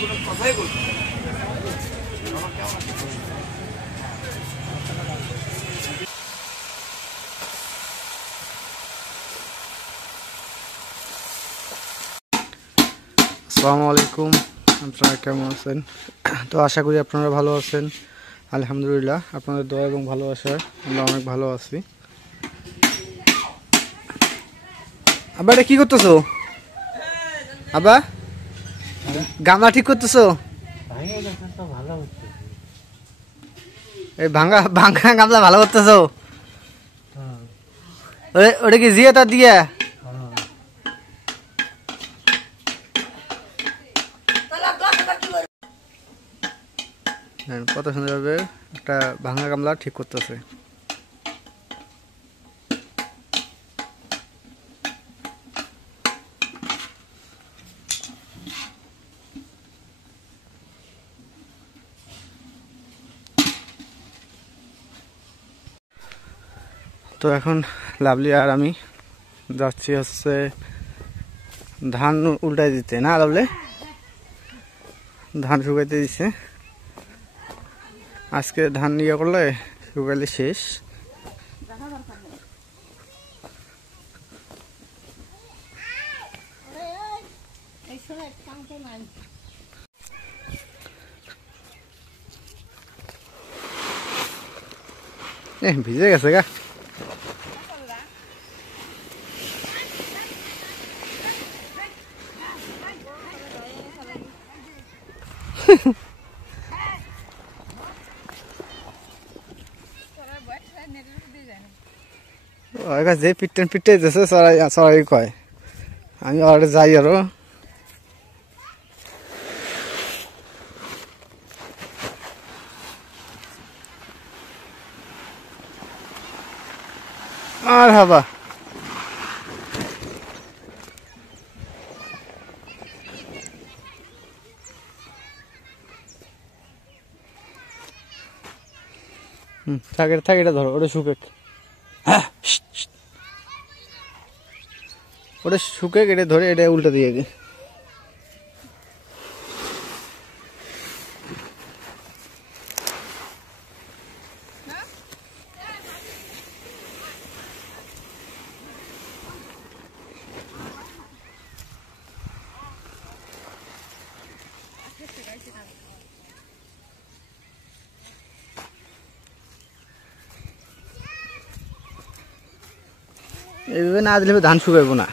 আসসালামু আলাইকুম, আপনারা কেমন আছেন? তো আশা করি আপনারা ভালো আছেন। আলহামদুলিল্লাহ, আপনাদের দোয়া এবং ভালোবাসায় আমরা অনেক ভালো আছি। আব্বা এটা কি করতেছো? আব্বা গামলা ঠিক করতেছো? এই ভাঙা ভাঙা গামলা ভালো করতেছো? ওটা কি জিয়ে তার দিয়ে? কত সুন্দরভাবে একটা ভাঙা গামলা ঠিক করতেছে। তো এখন লাভলি আর আমি যাচ্ছি হচ্ছে ধান উল্টাই দিতে। না লাভলি, ধান শুকাইতে দিচ্ছে। আজকে ধান ইয়ে করলে শুকাইলে শেষ। ভিজে গেছে গা। যে পিটটেন পিটে যেছে চড়াই চড়াই কয়, আমি আর যাই আরো। আর হাবা থাকে এটা ধরো, ওটা শুকে, ওটা শুকে এটা ধরে এটা উল্টা দিয়ে গে। এইভাবে না দিলে ধান শুকাইব না।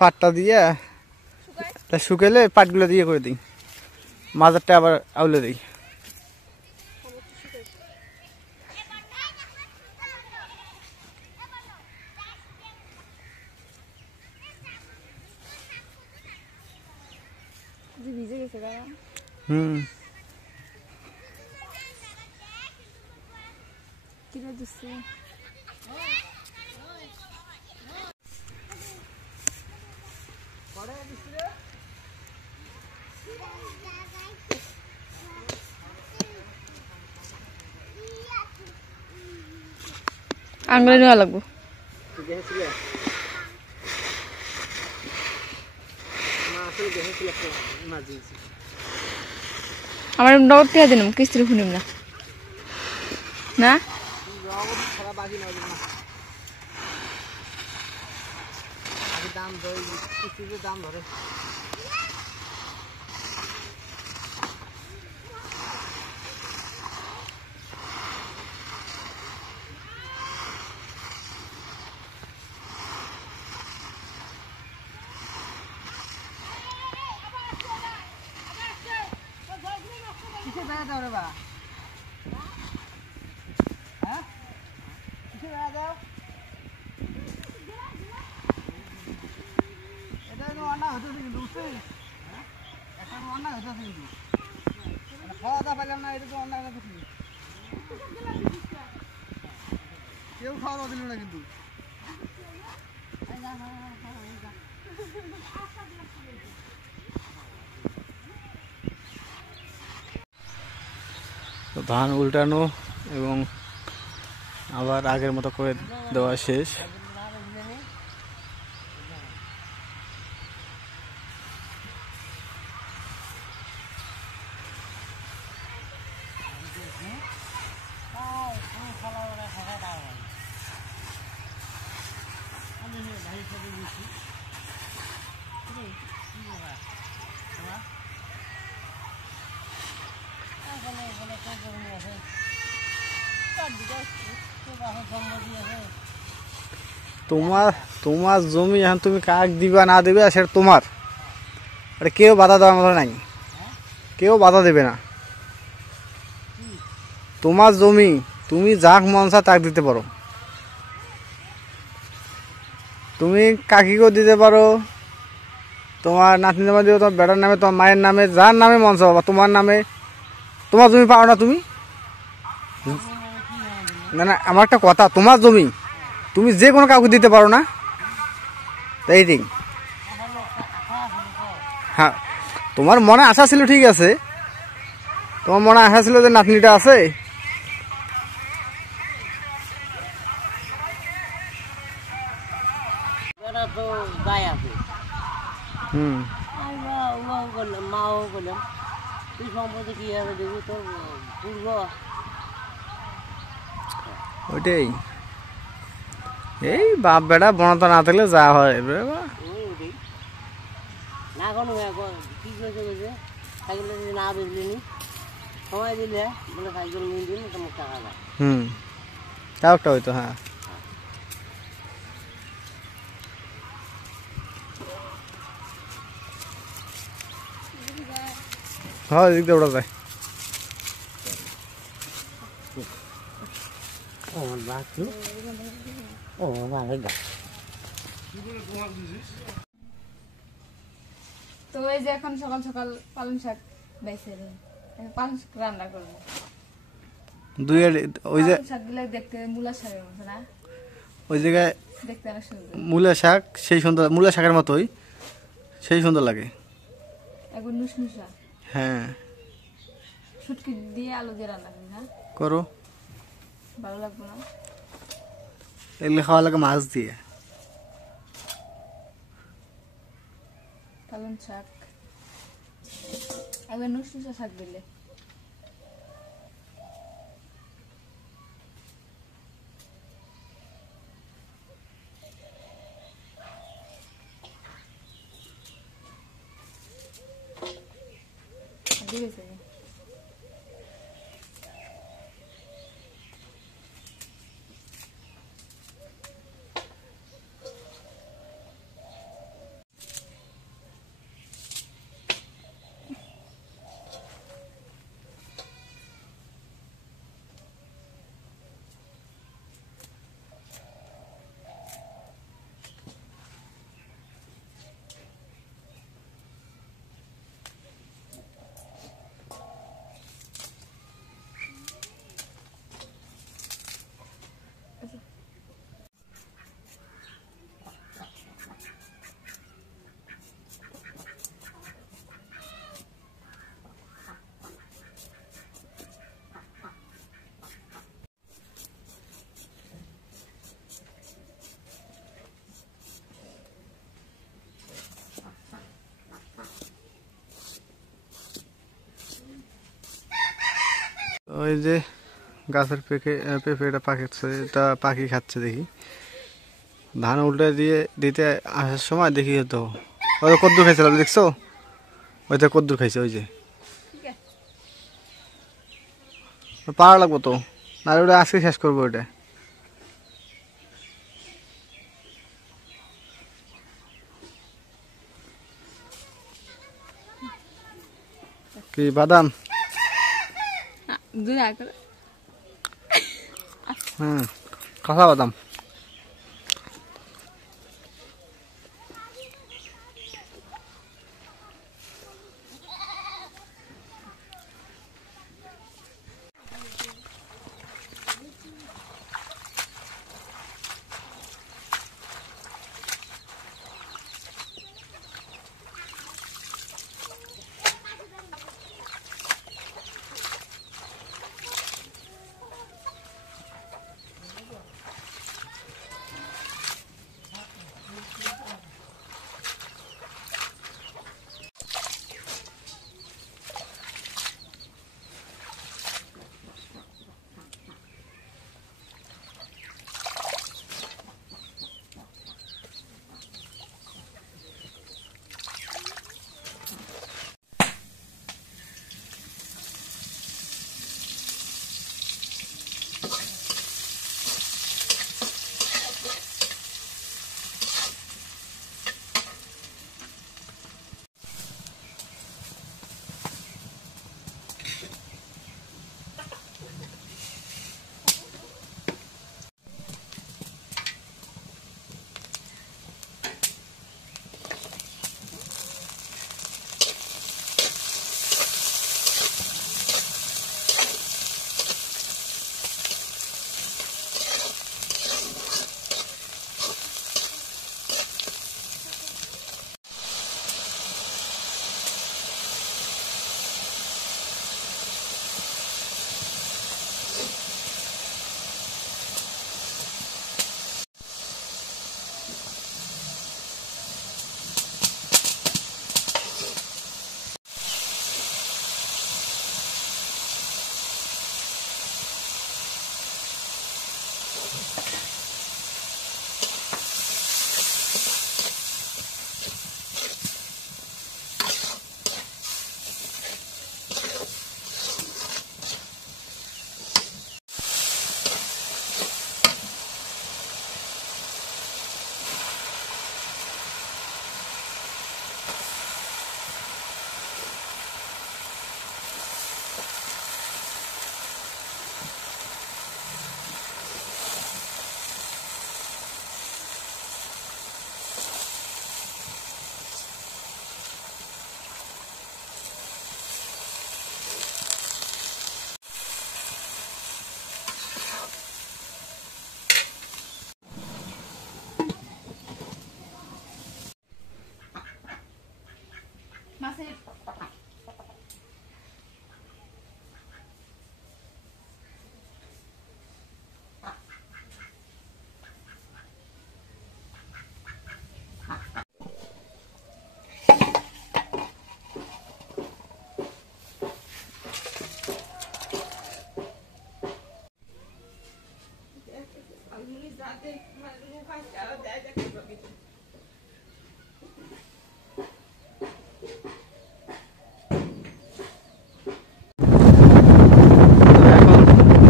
পাটটা দিয়ে শুকাইলে পাটগুলো দিয়ে করে দিই, মাজারটা আবার আউলে দিই। আঙুলে নেওয়া লাগবো। আমার নগদ টিয়া দিলাম, কিস্তির শুনিম না না দাম ধরে দাও রে বা। হ্যাঁ কিসে বেড়া দাও? এটা অন্যায় হচ্ছে কিন্তু বুঝছিস, একটা অন্যায় হচ্ছে কিন্তু খাওয়া দাওয়া পাইলাম না, এটা তো অন্যায় হচ্ছে। কেউ খাওয়া দাওয়া দিল না কিন্তু। ধান উল্টানো এবং আবার আগের মতো করে দেওয়া শেষ। তোমার তোমার জমি এখন তুমি কাক দিবা না দিবে সেটা তোমার, আরে কেউ বাধা দেওয়ার মতো নাই, কেউ বাধা দেবে না। তোমার জমি, তুমি যাক মন চায় তাক দিতে পারো। তুমি কাকিকেও দিতে পারো, তোমার নাতনি নামে দিও, তোমার বেটার নামে, তোমার মায়ের নামে, যার নামে মন চাও, বা তোমার নামে। তোমার জমি পাও না তুমি? না না, আমার একটা কথা, তোমার জমি তুমি যে কোনো কাউকে দিতে পারো না, তাই ঠিক। হ্যাঁ, তোমার মনে আশা ছিল, ঠিক আছে, তোমার মনে আশা ছিল যে নাতনিটা আছে। হুম, ওইটাই। এই বাপ বেটা বনতা না থাকলে যা হয় না কোনো কি করেছে সাইকেল না বেচলিনি সময় দিলে বলে সাইকেল নিয়ে দিন তোমার টাকা দেয়। তাও একটা হইতো। হ্যাঁ, হ্যাঁ, এদিক দিয়ে ওটা যায়। ও বাকি ও ভালো গা। তো এই যে এখন সকাল সকাল পালং শাক বেছে পালং শাক রান্না করবো। ওই যে শাক গুলো দেখতে মূলা শাকের মতো না, ওই জায়গায় দেখতে অনেক সুন্দর। মূলা শাক সেই সুন্দর, মূলা শাকের মতোই সেই সুন্দর লাগে। একবার নুসনুসা হ্যাঁ, শুটকি দিয়ে আলু দিয়ে রান্না করি না, করো, ভালো লাগবে না? এগুলো খাওয়া লাগে মাছ দিয়ে। পালং শাক একবার নুসনুসা শাক দিলে দিয়েছে। ওই যে গাছের পেঁপেটা পাকেছে, এটা পাখি খাচ্ছে দেখি। ধান উল্টে দিয়ে দিতে আসার সময় দেখি তো ওই কদ্দুর খাইছিল, দেখছো? ওই তো কদ্দুর খাইছে, ওই যে পাড়া লাগবো তো, না ওটা আজকে শেষ করবো ওটা। কি বাদাম? কাঁচা বাদাম।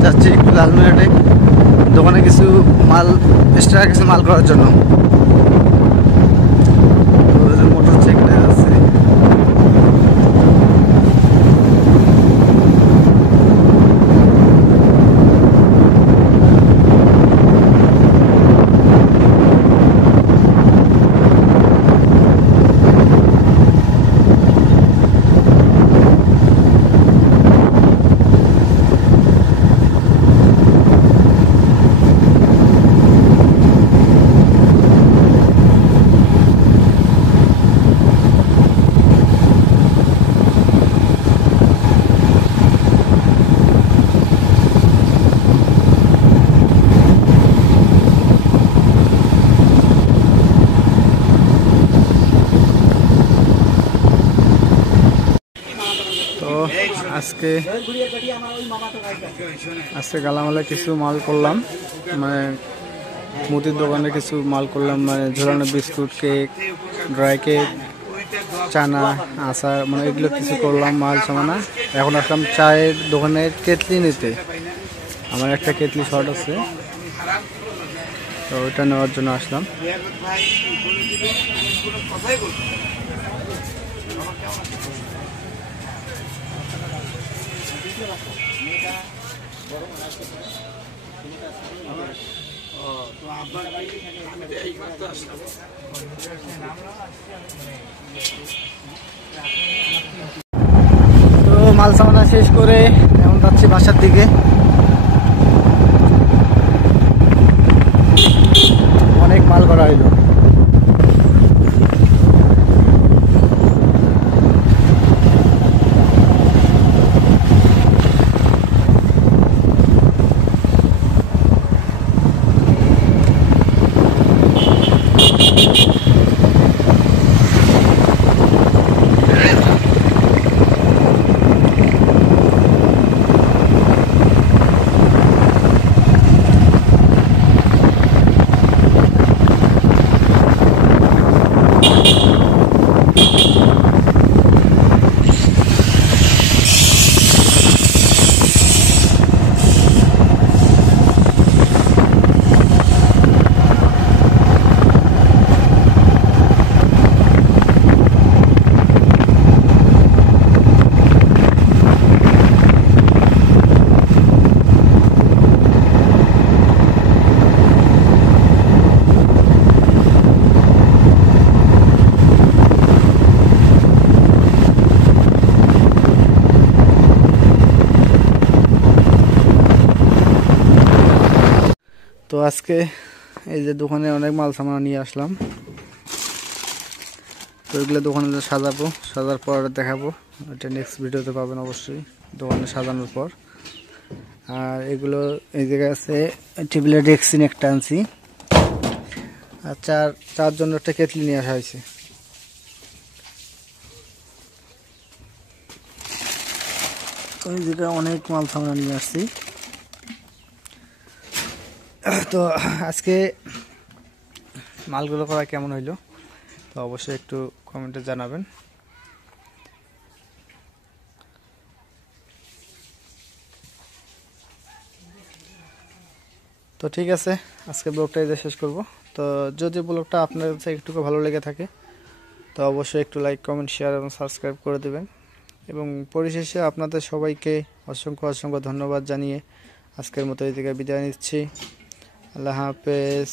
যাচ্ছি একটু লালমিনাটে দোকানে কিছু মাল এক্সট্রা কিছু মাল করার জন্য। মোটর সাইকেলে যাচ্ছে। তো আজকে গালামালে কিছু মাল করলাম, মানে মুদির দোকানে কিছু মাল করলাম, মানে ঝোলানো বিস্কুট, কেক, ড্রাই কেক, চানা, আচার, মানে এগুলো কিছু করলাম মাল সামানা। এখন আসলাম চায়ের দোকানে কেটলি নিতে। আমার একটা কেটলি শর্ট আছে, তো ওইটা নেওয়ার জন্য আসলাম। তো মাল সামানা শেষ করে এখন যাচ্ছি বাসার দিকে। অনেক মাল করা হইলো। তো আজকে এই যে দোকানে অনেক মাল সামান নিয়ে আসলাম, তো এগুলো দোকানে সাজাবো, সাজার পর দেখাবো। এটা নেক্সট ভিডিওতে পাবেন অবশ্যই, দোকানে সাজানোর পর। আর এগুলো এই জায়গায় আছে টেবিলের ডেক্সিন একটা আনছি, আর চার জন্য একটা কেটলি নিয়ে আসা হয়েছে। ওই জায়গায় অনেক মাল সামান নিয়ে আসছি। তো আজকে মালগুলো করা কেমন হইলো তো অবশ্যই একটু কমেন্টে জানাবেন। তো ঠিক আছে, আজকে ব্লগটা এই শেষ করব। তো যদি ব্লগটা আপনার কাছে একটু ভালো লেগে থাকে তো অবশ্যই একটু লাইক, কমেন্ট, শেয়ার এবং সাবস্ক্রাইব করে দেবেন। এবং পরিশেষে আপনাদের সবাইকে অসংখ্য ধন্যবাদ জানিয়ে আজকের মতো এই জায়গায় বিদায় নিচ্ছি। আল্লাহ হাফেজ।